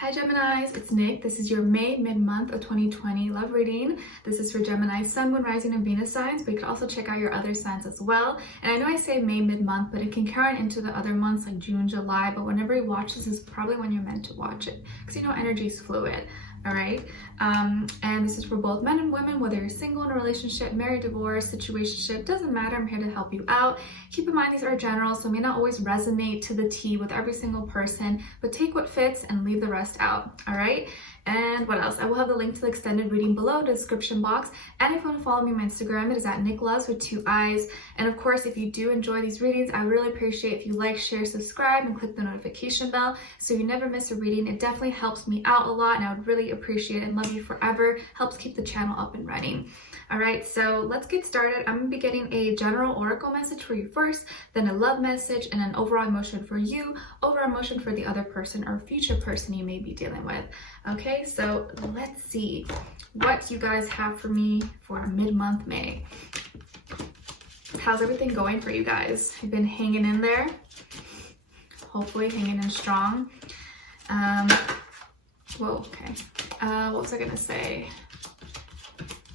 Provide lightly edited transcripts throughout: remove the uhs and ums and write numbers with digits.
Hi Geminis, it's Nick. This is your May mid-month of 2020 love reading. This is for Gemini, Sun, Moon, Rising, and Venus signs, but you can also check out your other signs as well. And I know I say May mid-month, but it can carry on into the other months like June, July, but whenever you watch this is probably when you're meant to watch it, because you know energy is fluid. All right, and this is for both men and women, whether you're single in a relationship, married, divorced, situationship, doesn't matter. I'm here to help you out. Keep in mind these are general, so may not always resonate to the T with every single person, but take what fits and leave the rest out. All right, and what else? I will have the link to the extended reading below in the description box, and if you want to follow me on my Instagram, it is at Nicloves with 2 eyes. And of course, if you do enjoy these readings, I really appreciate if you like, share, subscribe, and click the notification bell so you never miss a reading. It definitely helps me out a lot, and I would really appreciate it and love you forever. Helps keep the channel up and running. All right, so let's get started. I'm gonna be getting a general oracle message for you first, then a love message, and an overall emotion for you, overall emotion for the other person or future person you may be dealing with. Okay, so let's see what you guys have for me for mid-month May. How's everything going for you guys? You've been hanging in there? Hopefully hanging in strong. Whoa, okay. What was I gonna say?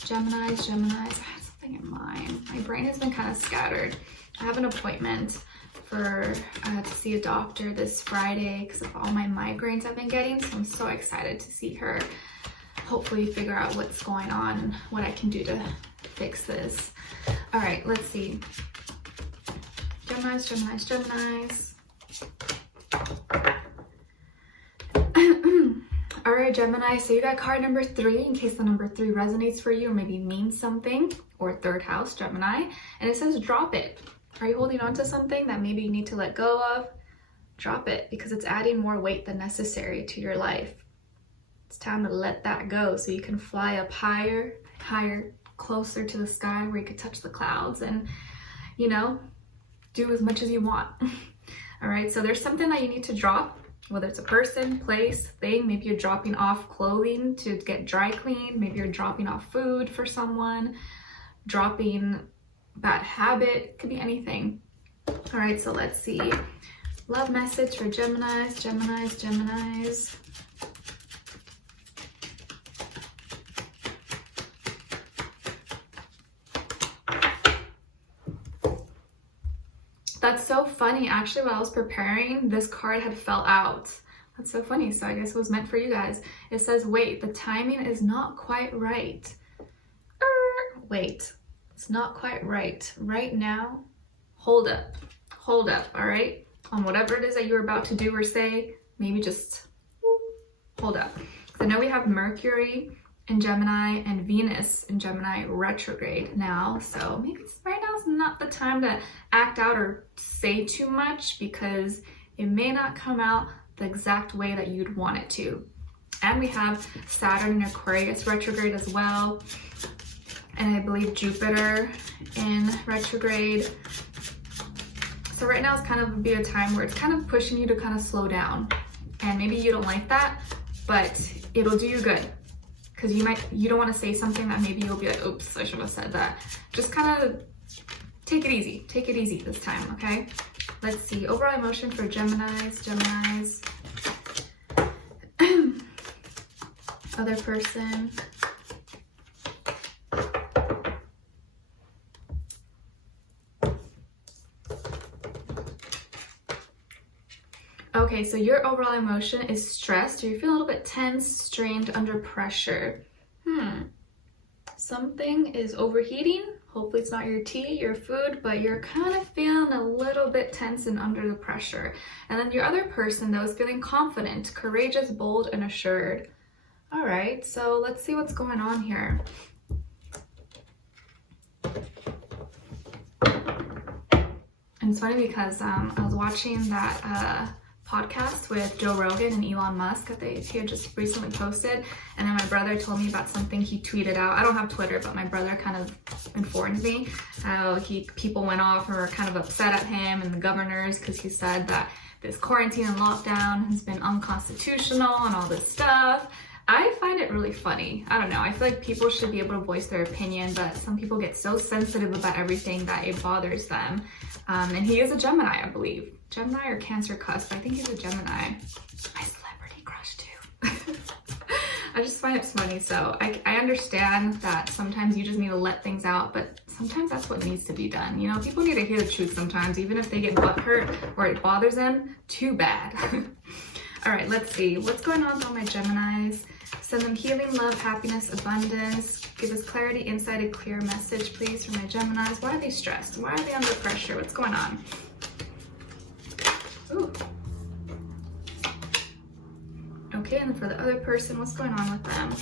Geminis, I had something in mind. My brain has been kind of scattered. I have an appointment for to see a doctor this Friday because of all my migraines I've been getting. So I'm so excited to see her. Hopefully figure out what's going on and what I can do to fix this. All right, let's see. Geminis. All right, Gemini, so you got card number 3 in case the number 3 resonates for you or maybe means something, or 3rd house, Gemini, and it says drop it. Are you holding on to something that maybe you need to let go of? Drop it, because it's adding more weight than necessary to your life. It's time to let that go so you can fly up higher, closer to the sky where you can touch the clouds and, you know, do as much as you want. All right, so there's something that you need to drop. Whether it's a person, place, thing, maybe you're dropping off clothing to get dry cleaned, maybe you're dropping off food for someone, dropping bad habit, could be anything. All right, so let's see. Love message for Geminis. That's so funny. Actually, while I was preparing, this card had fell out. That's so funny. So I guess it was meant for you guys. It says, wait, the timing is not quite right. Wait, it's not quite right. Right now, hold up, all right? On whatever it is that you're about to do or say, maybe just hold up. I know we have Mercury in Gemini and Venus in Gemini retrograde now, so maybe right now is not the time to act out or say too much because it may not come out the exact way that you'd want it to. And we have Saturn in Aquarius retrograde as well, and I believe Jupiter in retrograde. So right now it's kind of be a time where it's kind of pushing you to kind of slow down, and maybe you don't like that, but it'll do you good. Because you don't want to say something that maybe you'll be like, oops, I should have said that. Just kind of take it easy this time, okay? Let's see, overall emotion for Geminis. Other person. Okay, so your overall emotion is stressed, or you feel a little bit tense, strained, under pressure. Something is overheating. Hopefully it's not your tea, your food, but you're kind of feeling a little bit tense and under the pressure. And then your other person, though, is feeling confident, courageous, bold, and assured. All right, so let's see what's going on here. And it's funny because I was watching that podcast with Joe Rogan and Elon Musk that he had just recently posted, and then my brother told me about something he tweeted out. I don't have Twitter, but my brother kind of informed me how people went off and were kind of upset at him and the governors because he said that this quarantine and lockdown has been unconstitutional and all this stuff. I find it really funny. I don't know. I feel like people should be able to voice their opinion, but some people get so sensitive about everything that it bothers them. And he is a Gemini, I believe. Gemini or Cancer cusp. I think he's a Gemini. My celebrity crush too. just find it funny. So I understand that sometimes you just need to let things out, but sometimes that's what needs to be done. You know, people need to hear the truth sometimes, even if they get butthurt or it bothers them, too bad. All right, let's see. What's going on with all my Geminis? Send them healing, love, happiness, abundance. Give us clarity, insight, a clear message, please, for my Geminis. Why are they stressed? Why are they under pressure? What's going on? Ooh. Okay, and for the other person, what's going on with them?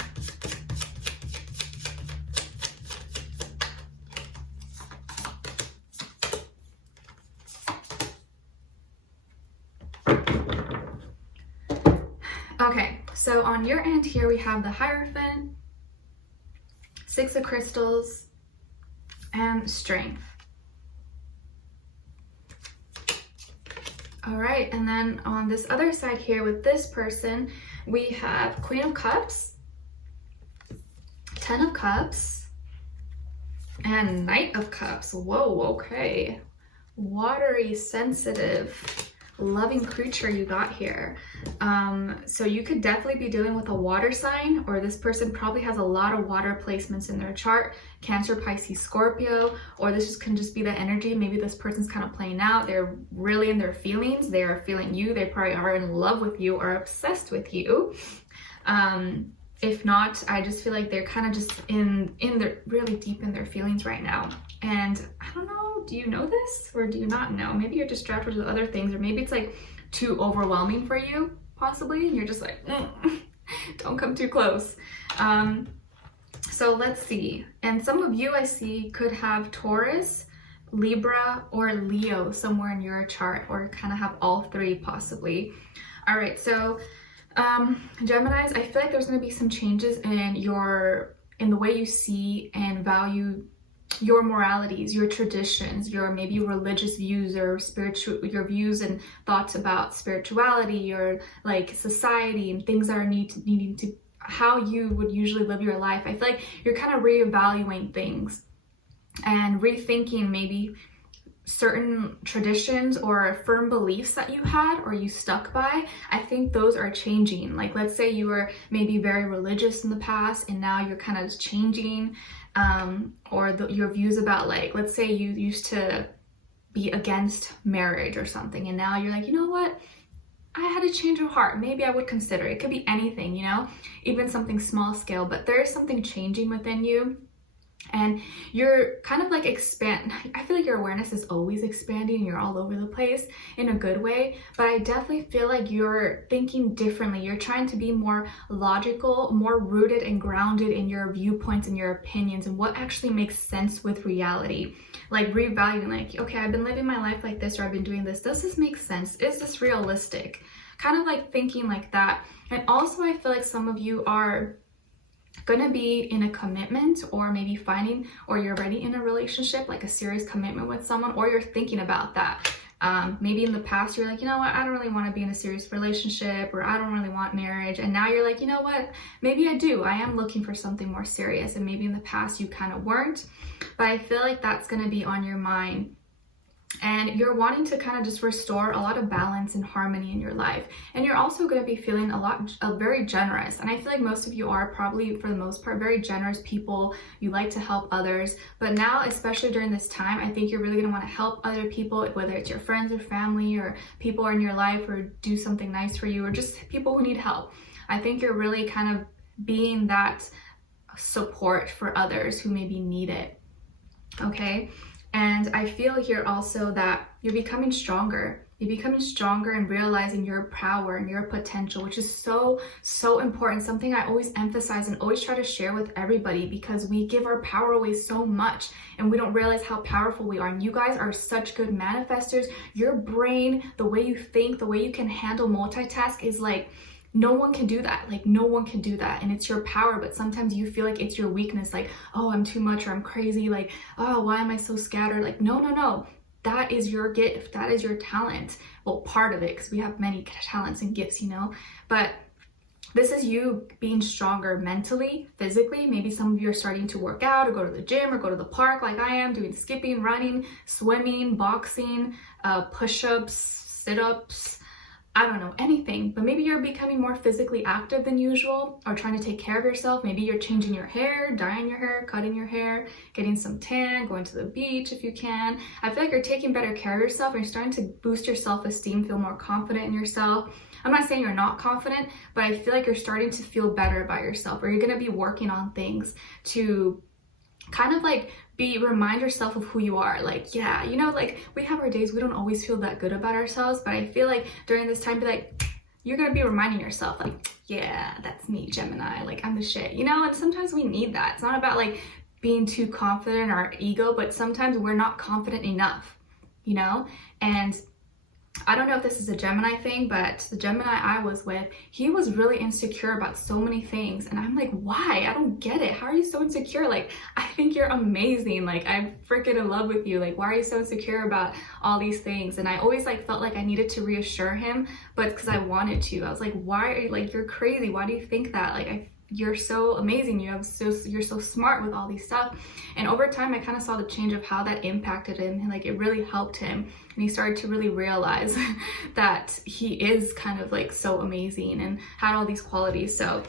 Okay, so on your end here, we have the Hierophant, Six of Crystals, and Strength. All right, and then on this other side here with this person, we have Queen of Cups, Ten of Cups, and Knight of Cups. Whoa, okay. Watery, sensitive, loving creature you got here. So you could definitely be dealing with a water sign, or this person probably has a lot of water placements in their chart. Cancer, Pisces, Scorpio, or this can just be the energy. Maybe this person's kind of playing out. They're really in their feelings. They are feeling you. They probably are in love with you or obsessed with you. If not, I just feel like they're kind of just in their really deep in their feelings right now. And I don't know, do you know this or do you not know? Maybe you're distracted with other things, or maybe it's like too overwhelming for you, possibly. And you're just like, don't come too close. So let's see. And some of you I see could have Taurus, Libra, or Leo somewhere in your chart, or kind of have all three possibly. All right, so Geminis, I feel like there's going to be some changes in the way you see and value your moralities, your traditions, your maybe religious views or your views and thoughts about spirituality or like society and things that are needing to how you would usually live your life. I feel like you're kind of reevaluating things and rethinking maybe certain traditions or firm beliefs that you had or you stuck by. I think those are changing. Like, let's say you were maybe very religious in the past and now you're kind of changing, or your views about, like, let's say you used to be against marriage or something and now you're like, you know what, I had a change of heart, maybe I would consider it. It could be anything, you know, even something small scale, but there is something changing within you. And you're kind of like I feel like your awareness is always expanding and you're all over the place in a good way, but I definitely feel like you're thinking differently. You're trying to be more logical, more rooted and grounded in your viewpoints and your opinions and what actually makes sense with reality. Like reevaluating, like, okay, I've been living my life like this, or I've been doing this. Does this make sense? Is this realistic? Kind of like thinking like that. And also I feel like some of you are going to be in a commitment, or maybe finding, or you're already in a relationship, like a serious commitment with someone, or you're thinking about that. Maybe in the past you're like, you know what, I don't really want to be in a serious relationship, or I don't really want marriage, and now you're like, you know what, maybe I do. I am looking for something more serious, and maybe in the past you kind of weren't, but I feel like that's going to be on your mind. And you're wanting to kind of just restore a lot of balance and harmony in your life. And you're also going to be feeling very generous. And I feel like most of you are probably, for the most part, very generous people. You like to help others. But now, especially during this time, I think you're really going to want to help other people, whether it's your friends or family or people in your life, or do something nice for you, or just people who need help. I think you're really kind of being that support for others who maybe need it. Okay? And I feel here also that you're becoming stronger. You're becoming stronger and realizing your power and your potential, which is so, so important. Something I always emphasize and always try to share with everybody, because we give our power away so much and we don't realize how powerful we are. And you guys are such good manifestors. Your brain, the way you think, the way you can handle multitask is like, no one can do that. Like, no one can do that. And it's your power, but sometimes you feel like it's your weakness. Like, oh, I'm too much, or I'm crazy. Like, oh, why am I so scattered? Like, no. That is your gift. That is your talent. Well, part of it, because we have many talents and gifts, you know, but this is you being stronger mentally, physically. Maybe some of you are starting to work out or go to the gym or go to the park like I am, doing skipping, running, swimming, boxing, push-ups, sit-ups. I don't know, anything, but maybe you're becoming more physically active than usual or trying to take care of yourself. Maybe you're changing your hair, dyeing your hair, cutting your hair, getting some tan, going to the beach if you can. I feel like you're taking better care of yourself and you're starting to boost your self-esteem, feel more confident in yourself. I'm not saying you're not confident, but I feel like you're starting to feel better about yourself, or you're going to be working on things to kind of like remind yourself of who you are. Like, yeah, you know, like we have our days we don't always feel that good about ourselves, but I feel like during this time, be like, you're gonna be reminding yourself, like, yeah, that's me, Gemini, like I'm the shit, you know. And sometimes we need that. It's not about like being too confident in our ego, but sometimes we're not confident enough, you know. And I don't know if this is a Gemini thing, but the Gemini I was with, he was really insecure about so many things. And I'm like, why? I don't get it. How are you so insecure? Like, I think you're amazing. Like, I'm freaking in love with you. Like, why are you so insecure about all these things? And I always like felt like I needed to reassure him, but because I wanted to. I was like, why are you, like, you're crazy. Why do you think that? Like, you're so amazing. You're so smart with all these stuff. And over time, I kind of saw the change of how that impacted him. And like, it really helped him. And he started to really realize that he is kind of like so amazing and had all these qualities. So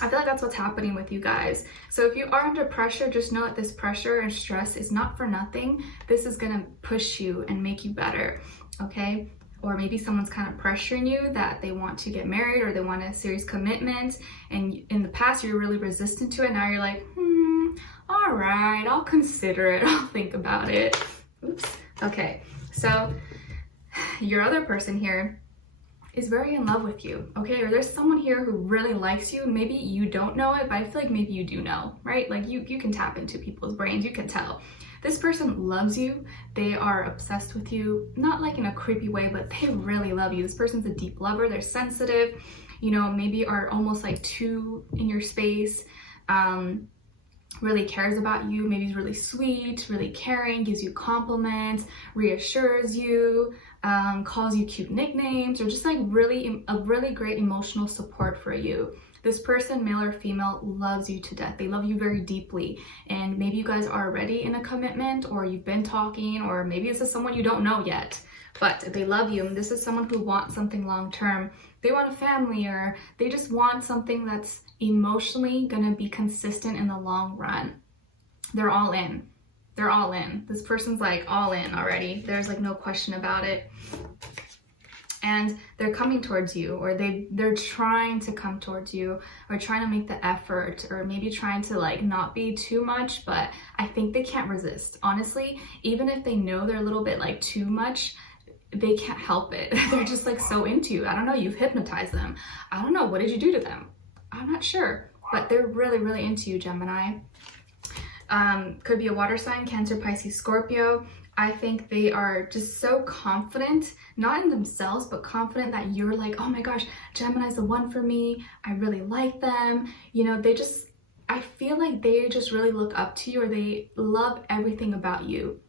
I feel like that's what's happening with you guys. So if you are under pressure, just know that this pressure and stress is not for nothing. This is gonna push you and make you better, okay? Or maybe someone's kind of pressuring you that they want to get married or they want a serious commitment. And in the past, you're really resistant to it. Now you're like, all right, I'll consider it. I'll think about it. Oops. Okay. So your other person here is very in love with you, okay? Or there's someone here who really likes you. Maybe you don't know it, but I feel like maybe you do know, right? Like you can tap into people's brains. You can tell. This person loves you. They are obsessed with you, not like in a creepy way, but they really love you. This person's a deep lover. They're sensitive, you know, maybe are almost like too in your space, really cares about you. Maybe is really sweet, really caring, gives you compliments, reassures you, calls you cute nicknames, or just like a really great emotional support for you. This person, male or female, loves you to death. They love you very deeply. And maybe you guys are already in a commitment, or you've been talking, or maybe this is someone you don't know yet, but they love you. And this is someone who wants something long-term. They want a family, or they just want something that's emotionally gonna be consistent in the long run. They're all in. They're all in. This person's like all in already. There's like no question about it. And they're coming towards you, or they're trying to come towards you, or trying to make the effort, or maybe trying to like not be too much, but I think they can't resist. Honestly, even if they know they're a little bit like too much, they can't help it. They're just like so into you. I don't know, you've hypnotized them. I don't know, what did you do to them? I'm not sure, but they're really, really into you, Gemini. Could be a water sign, Cancer, Pisces, Scorpio. I think they are just so confident, not in themselves, but confident that you're like, oh my gosh, Gemini's the one for me. I really like them. You know, I feel like they just really look up to you, or they love everything about you.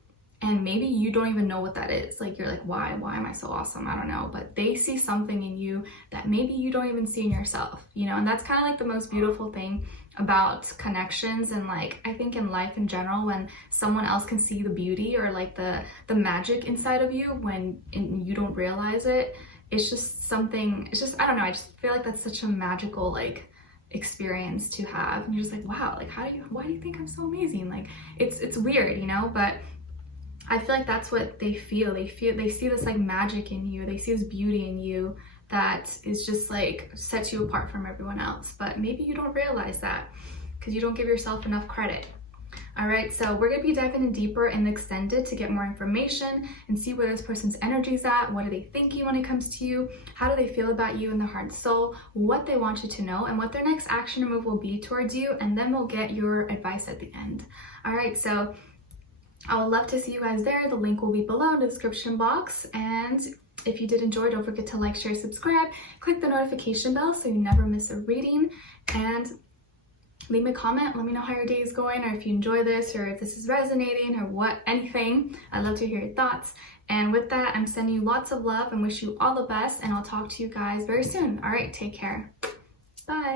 And maybe you don't even know what that is. Like, you're like, why am I so awesome? I don't know. But they see something in you that maybe you don't even see in yourself, you know? And that's kind of like the most beautiful thing about connections, and like I think in life in general, when someone else can see the beauty or like the magic inside of you when you don't realize it. It's just something, it's just, I don't know, I just feel like that's such a magical like experience to have. And you're just like, wow, like why do you think I'm so amazing? Like it's weird, you know? But I feel like that's what they feel. They see this like magic in you. They see this beauty in you that is just like sets you apart from everyone else. But maybe you don't realize that because you don't give yourself enough credit. All right, so we're gonna be diving in deeper in the extended to get more information and see where this person's energy's at. What are they thinking when it comes to you? How do they feel about you in the heart and soul? What they want you to know, and what their next action or move will be towards you. And then we'll get your advice at the end. All right, so I would love to see you guys there. The link will be below in the description box. And if you did enjoy, don't forget to like, share, subscribe, click the notification bell so you never miss a reading, and leave me a comment. Let me know how your day is going, or if you enjoy this, or if this is resonating, or anything. I'd love to hear your thoughts. And with that, I'm sending you lots of love and wish you all the best, and I'll talk to you guys very soon. All right, take care. Bye.